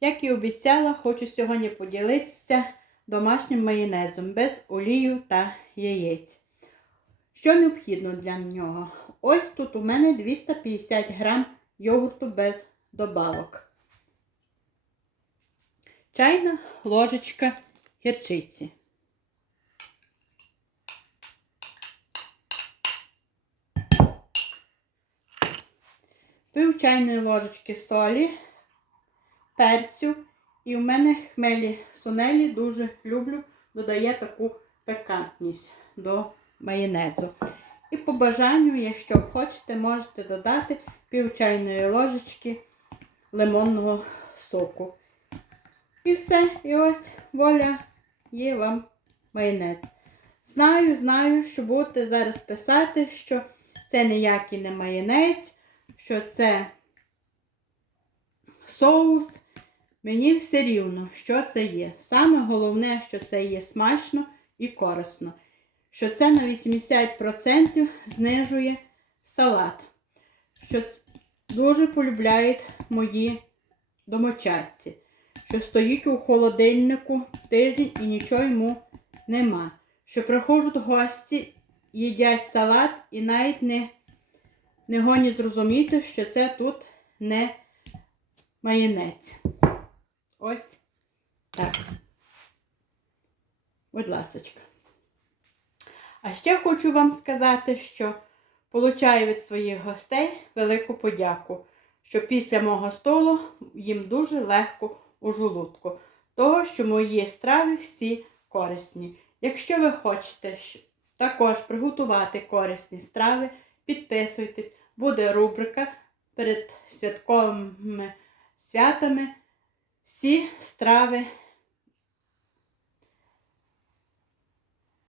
Як і обіцяла, хочу сьогодні поділитися домашнім майонезом без олію та яєць. Що необхідно для нього? Ось тут у мене 250 грам йогурту без добавок. Чайна ложечка гірчиці. Пів чайної ложечки солі, перцю. І в мене хмелі сунелі дуже люблю, додає таку пикантність до майонезу. І по бажанню, якщо хочете, можете додати пів чайної ложечки лимонного соку. І все. І ось воля є вам майонез. Знаю, знаю, що будете зараз писати, що це ніякий не майонез, що це соус. Мені все рівно, що це є. Саме головне, що це є смачно і корисно. Що це на 80% знижує салат. Що дуже полюбляють мої домочадці. Що стоїть у холодильнику тиждень і нічого йому нема. Що приходять гості, їдять салат і навіть не, не гоні зрозуміти, що це тут не майонець. Ось так. Будь ласочка. А ще хочу вам сказати, що получаю від своїх гостей велику подяку, що після мого столу їм дуже легко у желудку, того, що мої страви всі корисні. Якщо ви хочете також приготувати корисні страви, підписуйтесь, буде рубрика перед святковими святами всі страви